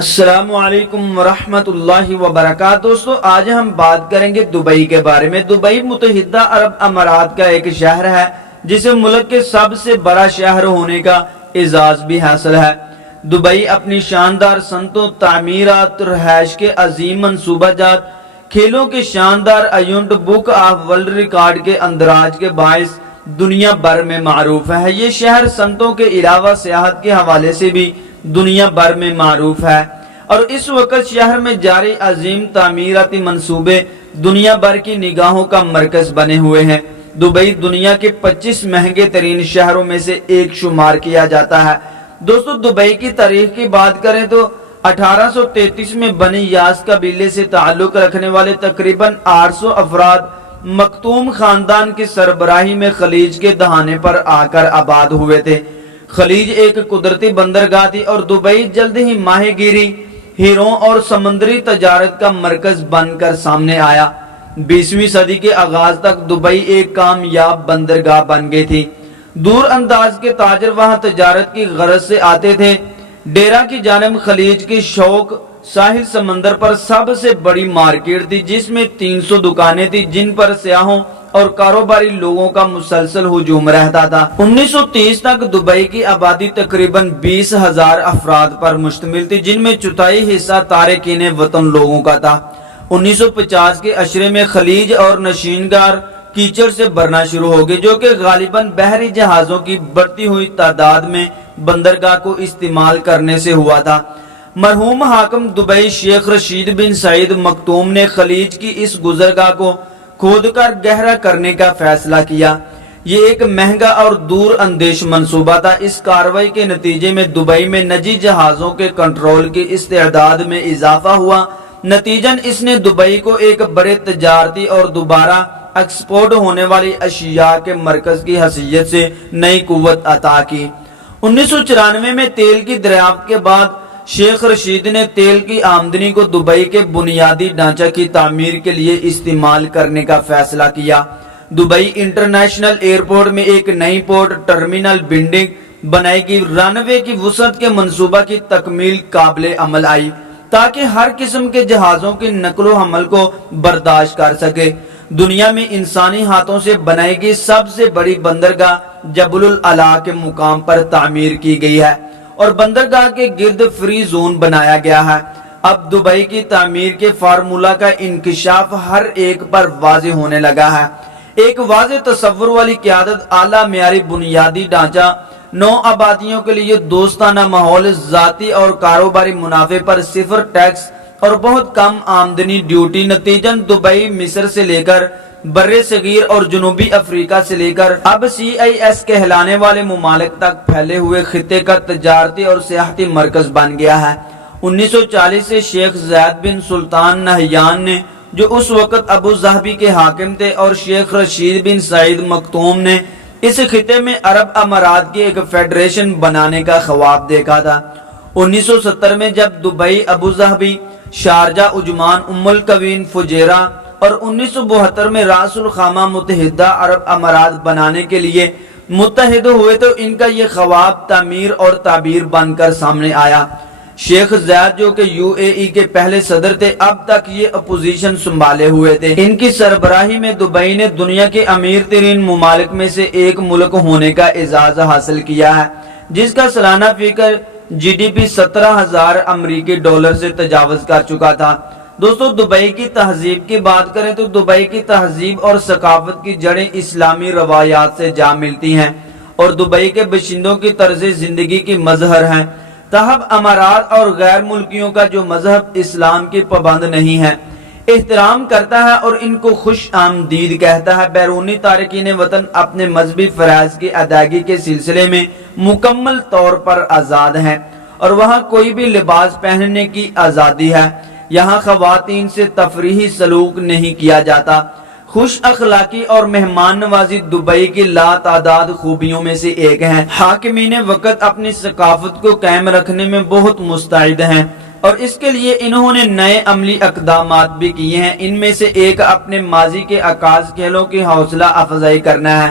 السلام علیکم ورحمۃ اللہ وبرکاتہ۔ دوستو آج ہم بات کریں گے دبئی کے بارے میں۔ دبئی متحدہ عرب امارات کا ایک شہر ہے جسے ملک کے سب سے بڑا شہر ہونے کا اعزاز بھی حاصل ہے۔ دبئی اپنی شاندار صنعتوں، تعمیرات، رہائش کے عظیم منصوبہ جات، کھیلوں کے شاندار event, book of world record کے اندراج کے باعث دنیا بھر میں معروف ہے۔ یہ شہر صنعتوں کے علاوہ سیاحت کے حوالے سے بھی دنیا بھر میں معروف ہے، اور اس وقت شہر میں جاری عظیم تعمیراتی منصوبے دنیا بھر کی نگاہوں کا مرکز بنے ہوئے ہیں۔ دبئی دنیا کے 25 مہنگے ترین شہروں میں سے ایک شمار کیا جاتا ہے۔ دوستو دبئی کی تاریخ کی بات کریں تو 1833 میں بنی یاس قبیلے سے تعلق رکھنے والے تقریباً 800 افراد مختوم خاندان کی سربراہی میں خلیج کے دہانے پر آ کر آباد ہوئے تھے۔ خلیج ایک قدرتی بندرگاہ تھی اور دبئی جلد ہی ماہی گیری، ہیروں اور سمندری تجارت کا مرکز بن کر سامنے آیا۔ 20ویں صدی کے آغاز تک دبئی ایک کامیاب بندرگاہ بن گئی تھی۔ دور انداز کے تاجر وہاں تجارت کی غرض سے آتے تھے۔ ڈیرا کی جانب خلیج کی شوق ساحل سمندر پر سب سے بڑی مارکیٹ تھی، جس میں 300 دکانیں تھی جن پر سیاحوں اور کاروباری لوگوں کا مسلسل ہجوم رہتا تھا۔ 1930 تک دبئی کی آبادی تقریباً 20,000 افراد پر مشتمل تھی، جن میں چوتھائی حصہ تارکین وطن لوگوں کا تھا۔ 1950 کے عشرے میں خلیج اور نشینگار کیچڑ سے بھرنا شروع ہو گئے، جو کہ غالباً بحری جہازوں کی بڑھتی ہوئی تعداد میں بندرگاہ کو استعمال کرنے سے ہوا تھا۔ مرحوم حاکم دبئی شیخ رشید بن سعید مکتوم نے خلیج کی اس گزرگاہ کو کھود کر گہرا کرنے کا فیصلہ کیا۔ یہ ایک مہنگا اور دور اندیش منصوبہ تھا۔ اس کارروائی کے نتیجے میں دبئی میں نجی جہازوں کے کنٹرول کی استعداد میں اضافہ ہوا۔ نتیجاً اس نے دبئی کو ایک بڑے تجارتی اور دوبارہ ایکسپورٹ ہونے والی اشیاء کے مرکز کی حیثیت سے نئی قوت عطا کی۔ 1994 میں تیل کی دریافت کے بعد شیخ رشید نے تیل کی آمدنی کو دبئی کے بنیادی ڈھانچہ کی تعمیر کے لیے استعمال کرنے کا فیصلہ کیا۔ دبئی انٹرنیشنل ایئرپورٹ میں ایک نئی پورٹ ٹرمینل بلڈنگ بنائی گئی۔ رن وے کی وسعت کے منصوبہ کی تکمیل قابل عمل آئی تاکہ ہر قسم کے جہازوں کی نقل و حمل کو برداشت کر سکے۔ دنیا میں انسانی ہاتھوں سے بنائی گئی سب سے بڑی بندرگاہ جبل العلا کے مقام پر تعمیر کی گئی ہے اور بندرگاہ کے گرد فری زون بنایا گیا ہے۔ اب دبئی کی تعمیر کے فارمولہ کا انکشاف ہر ایک پر واضح ہونے لگا ہے۔ ایک واضح تصور والی قیادت، اعلیٰ معیاری بنیادی ڈھانچہ، نو آبادیوں کے لیے دوستانہ ماحول، ذاتی اور کاروباری منافع پر صفر ٹیکس اور بہت کم آمدنی ڈیوٹی۔ نتیجاً دبئی مصر سے لے کر بر صغیر اور جنوبی افریقہ سے لے کر اب CIS کہلانے والے ممالک تک پھیلے ہوئے خطے کا تجارتی اور سیاحتی مرکز بن گیا ہے۔ 1940 سے شیخ زید بن سلطان نہیان نے، جو اس وقت ابو ظبی کے حاکم تھے، اور شیخ رشید بن سعید مکتوم نے اس خطے میں عرب امارات کی ایک فیڈریشن بنانے کا خواب دیکھا تھا۔ 1970 میں جب دبئی، ابو ظبی، شارجہ، عجمان، ام القوین، فجیرہ اور 1972 میں راس الخامہ متحدہ عرب امارات بنانے کے لیے متحد ہوئے تو ان کا یہ خواب تعمیر اور تعبیر بن کر سامنے آیا۔ شیخ زید، جو کہ UAE کے پہلے صدر تھے، اب تک یہ اپوزیشن سنبھالے ہوئے تھے۔ ان کی سربراہی میں دبئی نے دنیا کے امیر ترین ممالک میں سے ایک ملک ہونے کا اعزاز حاصل کیا ہے، جس کا سالانہ فیکر GDP 17,000 امریکی ڈالر سے تجاوز کر چکا تھا۔ دوستو دبئی کی تہذیب کی بات کریں تو دبئی کی تہذیب اور ثقافت کی جڑیں اسلامی روایات سے جا ملتی ہیں اور دبئی کے باشندوں کی طرز زندگی کی مظہر ہیں۔ تاہم امارات اور غیر ملکیوں کا جو مذہب اسلام کی پابند نہیں ہے، احترام کرتا ہے اور ان کو خوش آمدید کہتا ہے، بیرونی تارکین وطن اپنے مذہبی فرائض کی ادائیگی کے سلسلے میں مکمل طور پر آزاد ہیں، اور وہاں کوئی بھی لباس پہننے کی آزادی ہے۔ یہاں خواتین سے تفریحی سلوک نہیں کیا جاتا۔ خوش اخلاقی اور مہمان نوازی دبئی کی لاتعداد خوبیوں میں سے ایک ہے۔ حاکمین وقت اپنی ثقافت کو قائم رکھنے میں بہت مستعد ہیں اور اس کے لیے انہوں نے نئے عملی اقدامات بھی کیے ہیں۔ ان میں سے ایک اپنے ماضی کے عکاس کھیلوں کی حوصلہ افزائی کرنا ہے۔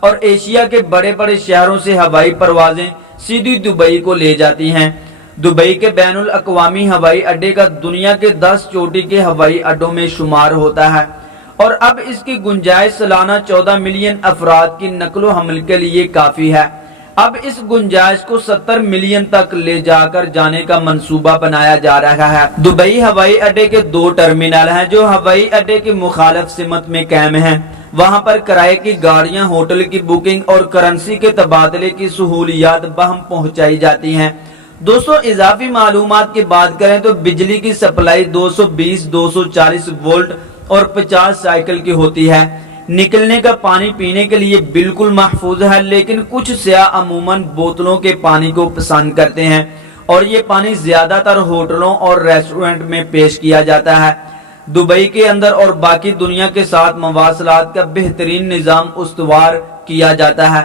اور ایشیا کے بڑے بڑے شہروں سے ہوائی پروازیں سیدھی دبئی کو لے جاتی ہیں۔ دبئی کے بین الاقوامی ہوائی اڈے کا دنیا کے 10 چوٹی کے ہوائی اڈوں میں شمار ہوتا ہے، اور اب اس کی گنجائش سالانہ 14 ملین افراد کی نقل و حمل کے لیے کافی ہے۔ اب اس گنجائش کو 70 ملین تک لے جا کر جانے کا منصوبہ بنایا جا رہا ہے۔ دبئی ہوائی اڈے کے 2 ٹرمینل ہیں جو ہوائی اڈے کی مخالف سمت میں قائم ہیں۔ وہاں پر کرائے کی گاڑیاں، ہوٹل کی بکنگ اور کرنسی کے تبادلے کی سہولیات بہم پہنچائی جاتی ہیں۔ دوستو اضافی معلومات کی بات کریں تو بجلی کی سپلائی 220 240 وولٹ اور 50 سائیکل کی ہوتی ہے۔ نکلنے کا پانی پینے کے لیے بالکل محفوظ ہے، لیکن کچھ سیاح عموماً بوتلوں کے پانی کو پسند کرتے ہیں اور یہ پانی زیادہ تر ہوٹلوں اور ریسٹورنٹ میں پیش کیا جاتا ہے۔ دبئی کے اندر اور باقی دنیا کے ساتھ مواصلات کا بہترین نظام استوار کیا جاتا ہے۔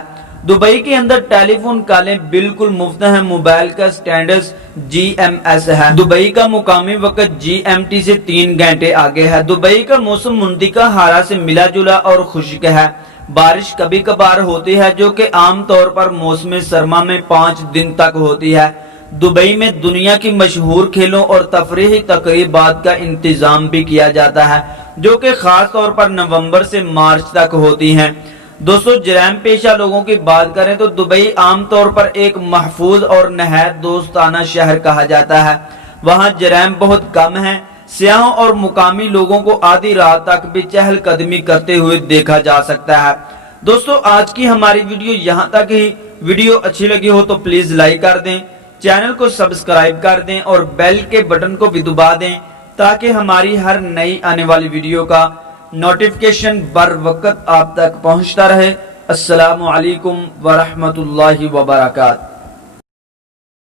دبئی کے اندر ٹیلی فون کالیں بالکل مفت ہیں۔ موبائل کا سٹینڈرڈ GMS ہے۔ دبئی کا مقامی وقت GMT سے 3 گھنٹے آگے ہے۔ دبئی کا موسم منطقہ حارہ سے ملا جلا اور خشک ہے۔ بارش کبھی کبھار ہوتی ہے جو کہ عام طور پر موسم سرما میں 5 دن تک ہوتی ہے۔ دبئی میں دنیا کی مشہور کھیلوں اور تفریحی تقریبات کا انتظام بھی کیا جاتا ہے جو کہ خاص طور پر نومبر سے مارچ تک ہوتی ہیں۔ دوستو جرائم پیشہ لوگوں کی بات کریں تو دبئی عام طور پر ایک محفوظ اور نہایت دوستانہ شہر کہا جاتا ہے۔ وہاں جرائم بہت کم ہیں۔ سیاحوں اور مقامی لوگوں کو آدھی رات تک بھی چہل قدمی کرتے ہوئے دیکھا جا سکتا ہے۔ دوستو آج کی ہماری ویڈیو یہاں تک ہی۔ ویڈیو اچھی لگی ہو تو پلیز لائک کر دیں، چینل کو سبسکرائب کر دیں اور بیل کے بٹن کو بھی دبا دیں تاکہ ہماری ہر نئی آنے والی ویڈیو کا نوٹیفیکیشن بر وقت آپ تک پہنچتا رہے۔ السلام علیکم ورحمۃ اللہ وبرکاتہ۔